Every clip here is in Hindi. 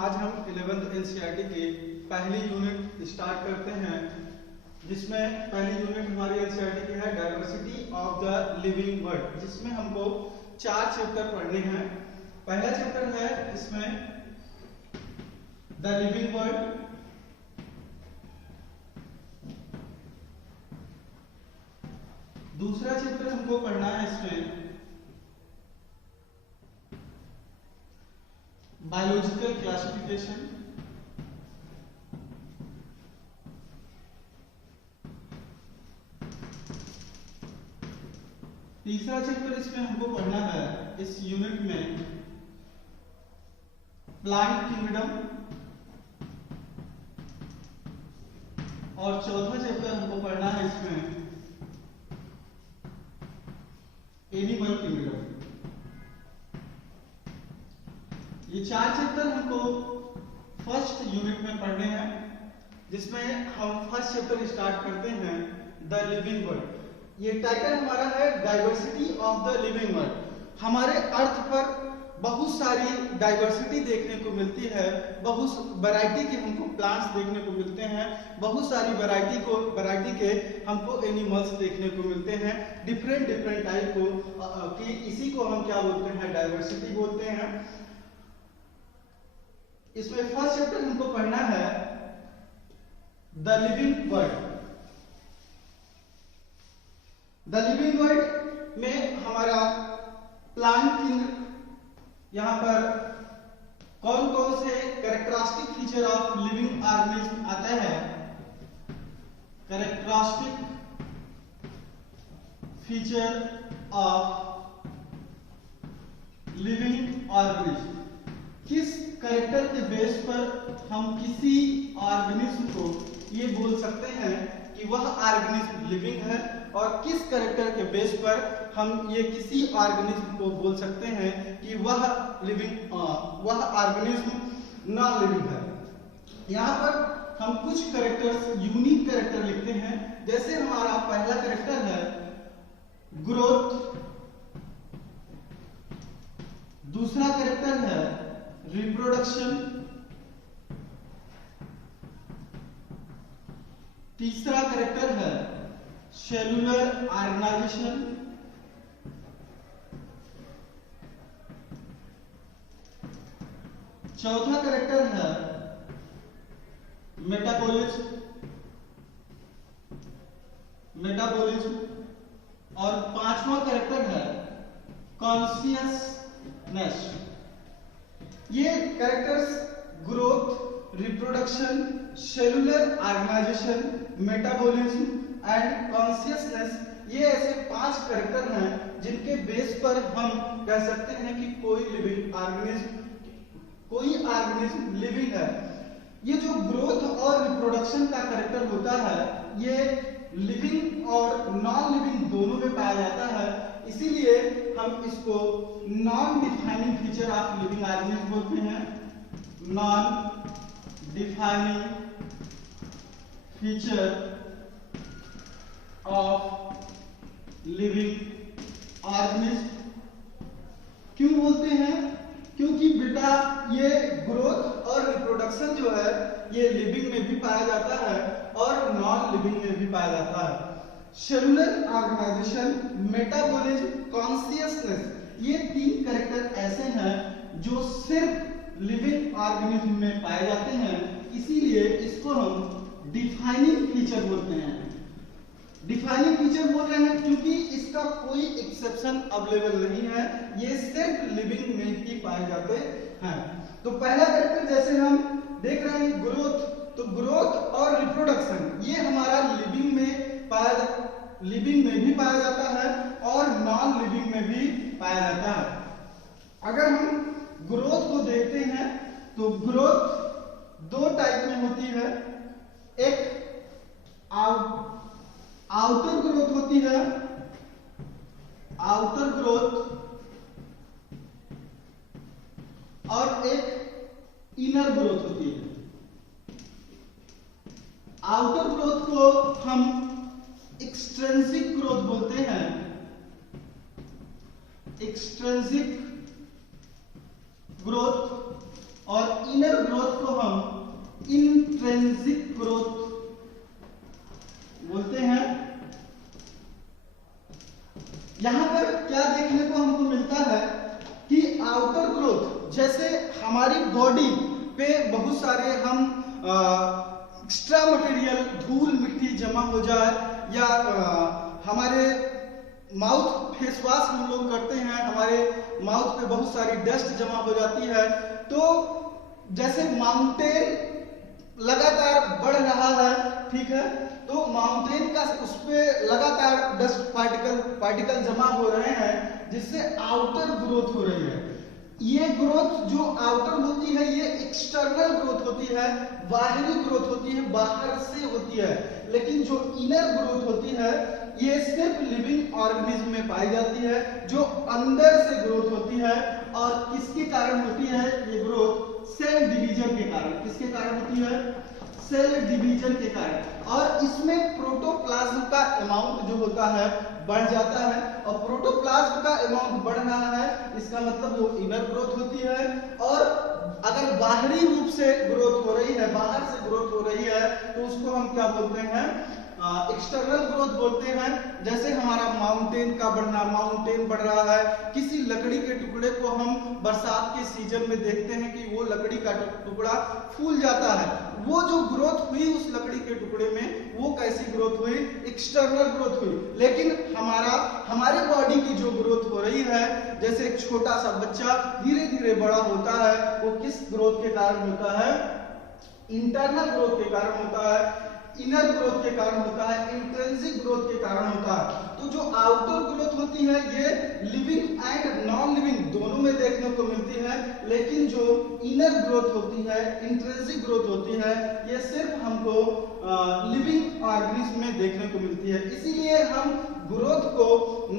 आज हम 11th एनसीईआरटी की पहली यूनिट स्टार्ट करते हैं, जिसमें पहली यूनिट हमारी एनसीईआरटी की है diversity of the living world, जिसमें हमको 4 चैप्टर पढ़ने हैं। पहला चैप्टर है इसमें द लिविंग वर्ल्ड, दूसरा चैप्टर हमको पढ़ना है इसमें बायोलॉजिकल क्लासिफिकेशन, तीसरा चैप्टर इसमें हमको पढ़ना है इस यूनिट में प्लांट किंगडम, और चौथा चैप्टर हमको पढ़ना है इसमें एनिमल किंगडम। ये 4 चैप्टर हमको फर्स्ट यूनिट में पढ़ने हैं, जिसमें हम फर्स्ट चैप्टर स्टार्ट करते हैं द लिविंग वर्ल्ड। ये टाइटल हमारा है diversity of the living world. हमारे अर्थ पर बहुत सारी डाइवर्सिटी देखने को मिलती है, बहुत वैरायटी के हमको प्लांट्स देखने को मिलते हैं, बहुत सारी वैरायटी के हमको एनिमल्स देखने को मिलते हैं, डिफरेंट टाइप को कि इसी को हम क्या बोलते हैं, डाइवर्सिटी बोलते हैं। इसमें फर्स्ट चैप्टर हमको पढ़ना है the living world. The living world में हमारा प्लांट किंग, यहां पर कौन कौन से characteristic feature of living organism आता है, characteristic feature of living organism, किस कैरेक्टर के बेस पर हम किसी ऑर्गेनिज्म को ये बोल सकते हैं कि वह ऑर्गेनिज्म लिविंग है, और किस कैरेक्टर के बेस पर हम ये किसी ऑर्गेनिज्म को बोल सकते हैं कि वह ऑर्गेनिज्म नॉन लिविंग है। यहाँ पर हम कुछ कैरेक्टर्स, यूनिक कैरेक्टर लिखते हैं। जैसे हमारा पहला कैरेक्टर है ग्रोथ, दूसरा कैरेक्टर है रिप्रोडक्शन, तीसरा कैरेक्टर है सेलुलर ऑर्गेनाइजेशन, चौथा कैरेक्टर है मेटाबॉलिज्म, और पांचवा कैरेक्टर है कॉन्शियसनेस। ये characters growth, reproduction, cellular organisation, metabolism and consciousness, ये ऐसे 5 कैरेक्टर हैं जिनके बेस पर हम कह सकते हैं कि कोई ऑर्गेनिज्म लिविंग है। ये जो ग्रोथ और रिप्रोडक्शन का कैरेक्टर होता है, ये लिविंग और नॉन लिविंग दोनों में पाया जाता है, इसीलिए हम इसको non defining feature of living organism बोलते हैं। Non defining feature of living organism क्यों बोलते हैं? क्योंकि बेटा ये ग्रोथ और रिप्रोडक्शन जो है ये लिविंग में भी पाया जाता है और नॉन लिविंग में भी पाया जाता है। सेलुलर ऑर्गेनाइजेशन, मेटाबॉलिज्म, कॉन्शियसनेस, ये 3 कैरेक्टर ऐसे हैं जो सिर्फ लिविंग ऑर्गेनिज्म में पाए जाते हैं, इसीलिए इसको हम डिफाइनिंग फीचर बोलते हैं। डिफाइनिंग फीचर बोल रहे हैं क्योंकि इसका कोई एक्सेप्शन अवेलेबल नहीं है, ये सिर्फ लिविंग में ही पाए जाते हैं। तो पहला कैरेक्टर जैसे हम देख रहे हैं ग्रोथ, तो ग्रोथ और रिप्रोडक्शन ये हमारा लिविंग में भी पाया जाता है और नॉन लिविंग में भी पाया जाता है। अगर हम ग्रोथ को देखते हैं तो ग्रोथ 2 टाइप में होती है, एक आउटर ग्रोथ होती है, आउटर ग्रोथ, और एक इनर ग्रोथ होती है। आउटर ग्रोथ को हम एक्सट्रिंसिक ग्रोथ बोलते हैं, एक्सट्रिंसिक ग्रोथ, और इनर ग्रोथ को हम इंट्रिंसिक ग्रोथ बोलते हैं। यहां पर क्या देखने को हमको मिलता है कि आउटर ग्रोथ, जैसे हमारी बॉडी पे बहुत सारे हम एक्स्ट्रा मटेरियल, धूल मिट्टी जमा हो जाए, या हमारे माउथ फेस वॉश हम लोग करते हैं, हमारे माउथ पे बहुत सारी डस्ट जमा हो जाती है, तो जैसे माउंटेन लगातार बढ़ रहा है, ठीक है, तो माउंटेन का उस पे लगातार डस्ट पार्टिकल जमा हो रहे हैं, जिससे आउटर ग्रोथ हो रही है। ये ग्रोथ जो आउटर होती है ये एक्सटर्नल ग्रोथ होती है, बाहरी ग्रोथ होती है, बाहर से होती है। लेकिन जो इनर ग्रोथ होती है ये सिर्फ लिविंग ऑर्गेनिज्म में पाई जाती है, जो अंदर से ग्रोथ होती है। और किसके कारण होती है ये ग्रोथ? सेल डिवीजन के कारण। किसके कारण होती है? सेल डिवीजन के कारण। और इसमें प्रोटोप्लाज्म का अमाउंट जो होता है बढ़ जाता है, और प्रोटोप्लाज्म का अमाउंट बढ़ रहा है, इसका मतलब वो इनर ग्रोथ होती है। और अगर बाहरी रूप से ग्रोथ हो रही है, बाहर से ग्रोथ हो रही है, तो उसको हम क्या बोलते हैं? एक्सटर्नल ग्रोथ बोलते हैं। जैसे हमारा माउंटेन का बढ़ना, माउंटेन बढ़ रहा है, किसी लकड़ी के टुकड़े को हम बरसात के सीजन में देखते हैं कि वो लकड़ी का टुकड़ा फूल जाता है, वो जो ग्रोथ हुई उस लकड़ी के टुकड़े में, वो कैसी ग्रोथ हुई? एक्सटर्नल ग्रोथ हुई। लेकिन हमारी बॉडी की जो ग्रोथ हो रही है, जैसे एक छोटा सा बच्चा धीरे धीरे बड़ा होता है, वो किस ग्रोथ के कारण होता है? इंटरनल ग्रोथ के कारण होता है, इनर ग्रोथ के कारण होता है, इंट्रिंसिक ग्रोथ के कारण होता है। तो जो आउटर ग्रोथ होती है ये लिविंग एंड नॉन लिविंग दोनों में देखने को मिलती है, लेकिन जो इनर ग्रोथ होती है, इंट्रिंसिक ग्रोथ होती है, ये सिर्फ हमको लिविंग ऑर्गेनिज्म में देखने को मिलती है। इसीलिए हम ग्रोथ को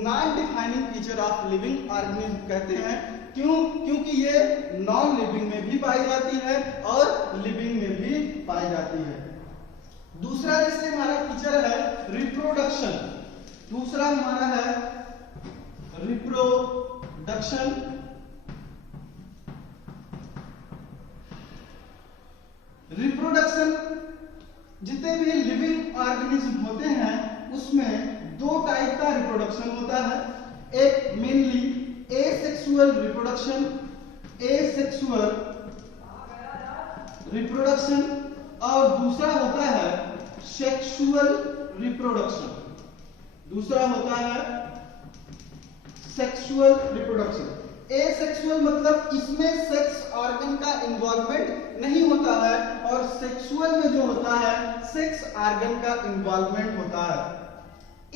non defining feature of living organism कहते हैं। क्यों? क्योंकि ये नॉन लिविंग में भी पाई जाती है और लिविंग में भी पाई जाती है। दूसरा जैसे हमारा फीचर है रिप्रोडक्शन। दूसरा हमारा है रिप्रोडक्शन। रिप्रोडक्शन जितने भी लिविंग ऑर्गेनिज्म होते हैं उसमें दो टाइप का रिप्रोडक्शन होता है। एक mainly asexual reproduction, asexual reproduction, और दूसरा होता है सेक्सुअल रिप्रोडक्शन। दूसरा होता है सेक्सुअल रिप्रोडक्शन। एसेक्सुअल मतलब इसमें सेक्स ऑर्गन का इन्वॉल्वमेंट नहीं होता है, और सेक्सुअल में जो होता है सेक्स ऑर्गन का इन्वॉल्वमेंट होता है।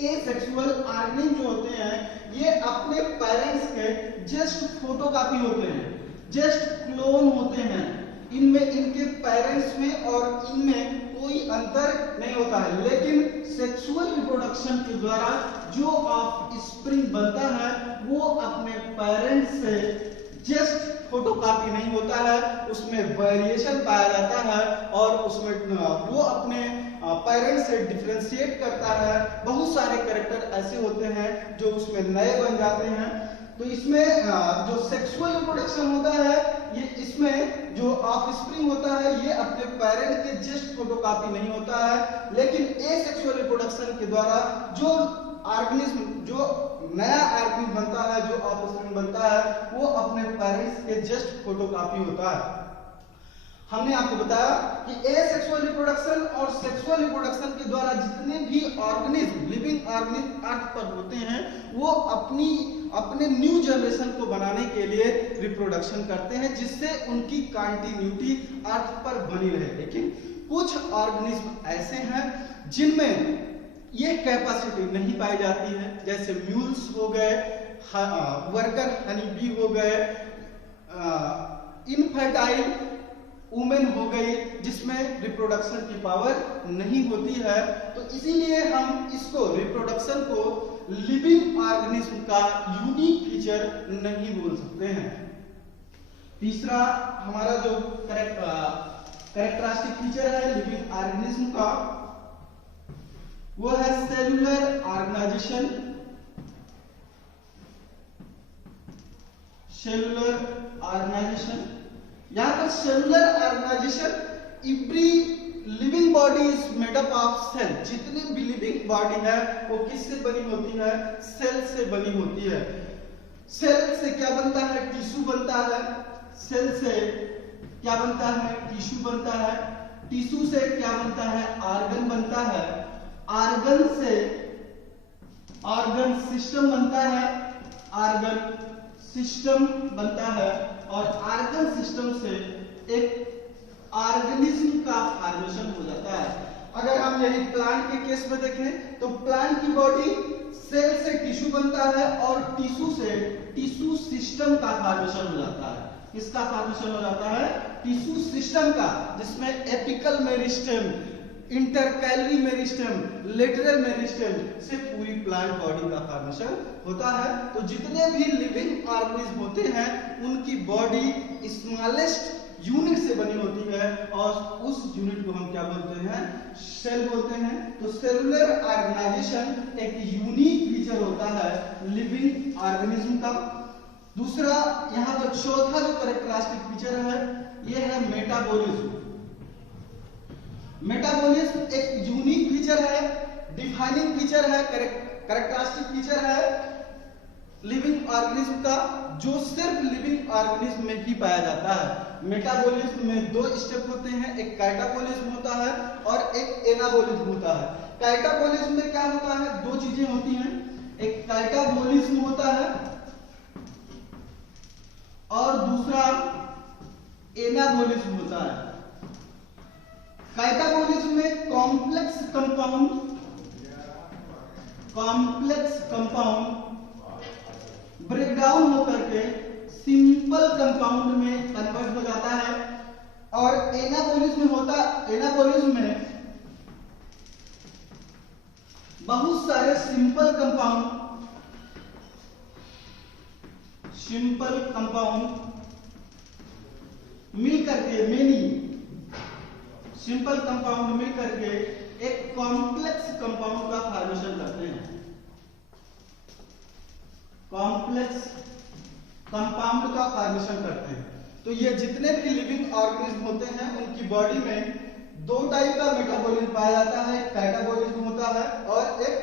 एसेक्सुअल ऑर्गन जो होते हैं ये अपने पेरेंट्स के जस्ट फोटोकॉपी होते हैं, जस्ट क्लोन होते हैं। इनमें इनके पेरेंट्स में और इनमें कोई अंतर नहीं होता है। लेकिन सेक्सुअल रिप्रोडक्शन के द्वारा जो ऑफस्प्रिंग बनता है वो अपने पेरेंट्स से जस्ट फोटोकॉपी नहीं होता है, उसमें वेरिएशन पाया जाता है, और उसमें वो अपने पेरेंट्स से डिफरेंशिएट करता है। बहुत सारे कैरेक्टर ऐसे होते हैं जो उसमें नए बन जाते हैं। तो इसमें जो सेक्सुअल रिप्रोडक्शन होता है ये, इसमें जो ऑफस्प्रिंग होता है ये अपने पेरेंट के जस्ट फोटोकॉपी नहीं होता है। लेकिन एसेक्सुअल रिप्रोडक्शन के द्वारा जो ऑर्गेनिज्म, जो नया ऑर्गेनिज्म बनता है, जो ऑफस्प्रिंग बनता है, वो अपने पेरेंट्स के जस्ट फोटोकॉपी होता है। हमने आपको बताया कि एसेक्सुअल रिप्रोडक्शन और सेक्सुअल रिप्रोडक्शन के द्वारा जितने भी ऑर्गेनिज्म, लिविंग ऑर्गेनिज्म अर्थ पर होते हैं, वो अपने न्यू जनरेशन को बनाने के लिए रिप्रोडक्शन करते हैं, जिससे उनकी कंटिन्यूटी अर्थ पर बनी रहे। लेकिन कुछ ऑर्गेनिज्म ऐसे हैं जिनमें ये कैपेसिटी नहीं पाई जाती है, जैसे म्यूल्स हो गए, वर्कर हनी बी हो गए, इनफर्टाइल वुमेन हो गई, जिसमें रिप्रोडक्शन की पावर नहीं होती है। तो इसीलिए हम इसको, रिप्रोडक्शन को लिविंग ऑर्गेनिज्म का यूनिक फीचर नहीं बोल सकते हैं। तीसरा हमारा जो कैरेक्टरिस्टिक फीचर है लिविंग ऑर्गेनिज्म का, वो है सेलुलर ऑर्गेनाइजेशन। सेलुलर ऑर्गेनाइजेशन यहाँ पर cellular organisation, every living body is made up of cell. जितनी भी लिविंग बॉडी है वो किससे बनी होती है? सेल से बनी होती है। सेल से क्या बनता है? टिश्यू बनता है। सेल से क्या बनता है? टिश्यू बनता है। टिश्यू से क्या बनता है? ऑर्गन बनता है। ऑर्गन से ऑर्गन सिस्टम बनता है। ऑर्गन सिस्टम बनता है और ऑर्गन सिस्टम से एक ऑर्गेनिज्म का फॉर्मेशन हो जाता है। अगर हम यही प्लांट के केस में देखें तो प्लांट की बॉडी सेल से टिश्यू बनता है और टिश्यू से टिश्यू सिस्टम का फॉर्मेशन हो जाता है। किसका फॉर्मेशन हो जाता है? टिश्यू सिस्टम का, जिसमें apical meristem, intercalary meristem, lateral meristem से पूरी प्लांट बॉडी का फॉर्मेशन होता है। तो जितने भी लिविंग ऑर्गेनिज्म होते हैं उनकी बॉडी स्मॉलेस्ट यूनिट से बनी होती है और उस यूनिट को हम क्या बोलते हैं? सेल बोलते हैं। तो सेलुलर ऑर्गेनाइजेशन एक यूनिक फीचर होता है लिविंग ऑर्गेनिज्म का। दूसरा यहाँ पर चौथा जो कैरेक्टरिस्टिक फीचर है ये है मेटाबॉलिज्म। मेटाबॉलिज्म एक यूनिक फीचर है, डिफाइनिंग फीचर है, कैरेक्टरिस्टिक फीचर है लिविंग ऑर्गेनिज्म का, जो सिर्फ लिविंग ऑर्गेनिज्म में ही पाया जाता है। मेटाबॉलिज्म में दो स्टेप होते हैं, एक कैटाबॉलिज्म होता है और एक एनाबॉलिज्म होता है। कैटाबॉलिज्म में क्या होता है? दो चीजें होती हैं, एक कैटाबॉलिज्म होता है और दूसरा एनाबॉलिज्म होता है। कैटाबॉलिज्म में कॉम्प्लेक्स कंपाउंड ब्रेकडाउन होकर के सिंपल कंपाउंड में कन्वर्ट हो जाता है और एनाबॉलिज्म में बहुत सारे सिंपल कंपाउंड मिल करके एक कॉम्प्लेक्स कंपाउंड का फॉर्मेशन करते हैं। कॉम्प्लेक्स कंपाउंड का फॉर्मेशन करते हैं। तो ये जितने भी लिविंग ऑर्गेनिज्म होते हैं उनकी बॉडी में दो टाइप का मेटाबॉलिज्म पाया जाता है, एक कैटाबॉलिज्म होता है और एक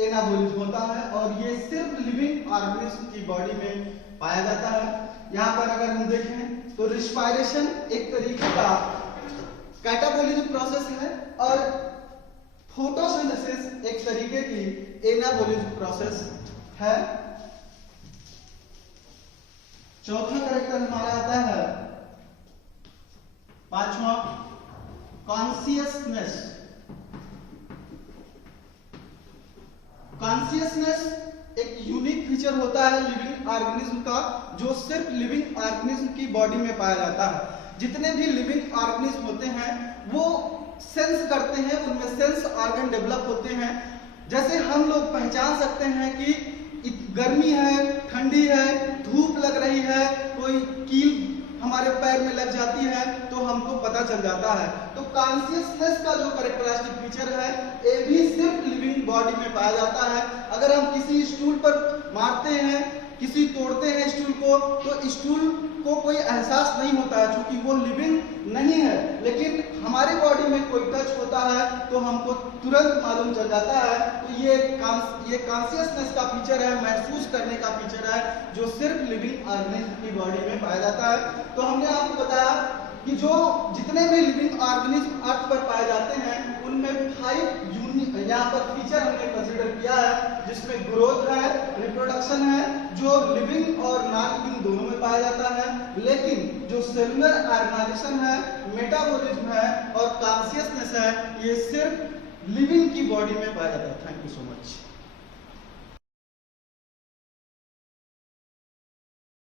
एनाबॉलिज्म होता है और ये सिर्फ लिविंग ऑर्गेनिज्म की बॉडी में पाया जाता है। यहाँ पर अगर हम देखें तो रिस्पायरेशन एक तरीके का कैटाबॉलिज्म प्रोसेस है और फोटोसिंथेसिस एक तरीके की एनाबॉलिज्म प्रोसेस है। चौथा कैरेक्टर हमारा आता है, पांचवा, कॉन्शियसनेस। कॉन्शियसनेस एक यूनिक फीचर होता है लिविंग ऑर्गेनिज्म का, जो सिर्फ लिविंग ऑर्गेनिज्म की बॉडी में पाया जाता है। जितने भी लिविंग ऑर्गेनिज्म होते हैं वो सेंस करते हैं, उनमें सेंस ऑर्गन डेवलप होते हैं। जैसे हम लोग पहचान सकते हैं कि गर्मी है, ठंडी है, धूप लग रही है, कोई कील हमारे पैर में लग जाती है तो हमको पता चल जाता है। तो कॉन्शियसनेस का जो कैरेक्टरिस्टिक फीचर है ये भी सिर्फ लिविंग बॉडी में पाया जाता है। अगर हम किसी स्टूल पर मारते हैं, किसी तोड़ते हैं स्टूल को, तो स्टूल को कोई एहसास नहीं होता है क्योंकि वो लिविंग नहीं है, लेकिन हमारी बॉडी में कोई टच होता है तो हमको तुरंत मालूम चल जाता है। तो ये कॉन्शियसनेस का फीचर है, महसूस करने का फीचर है, जो सिर्फ लिविंग ऑर्गेनिज्म की बॉडी में पाया जाता है। तो हमने आपको बताया कि जो जितने भी लिविंग ऑर्गेनिज्म अर्थ पर पाए जाते हैं उनमें 5 यहाँ पर फीचर हमने कंसीडर किया है, जिसमें ग्रोथ है, रिप्रोडक्शन है, जो लिविंग और नॉन लिविंग दोनों में पाया जाता है। लेकिन जो सेलुलर ऑर्गेनाइजेशन है, मेटाबॉलिज्म है और कॉन्शियसनेस है, ये सिर्फ लिविंग की बॉडी में पाया जाता है। Thank you so much.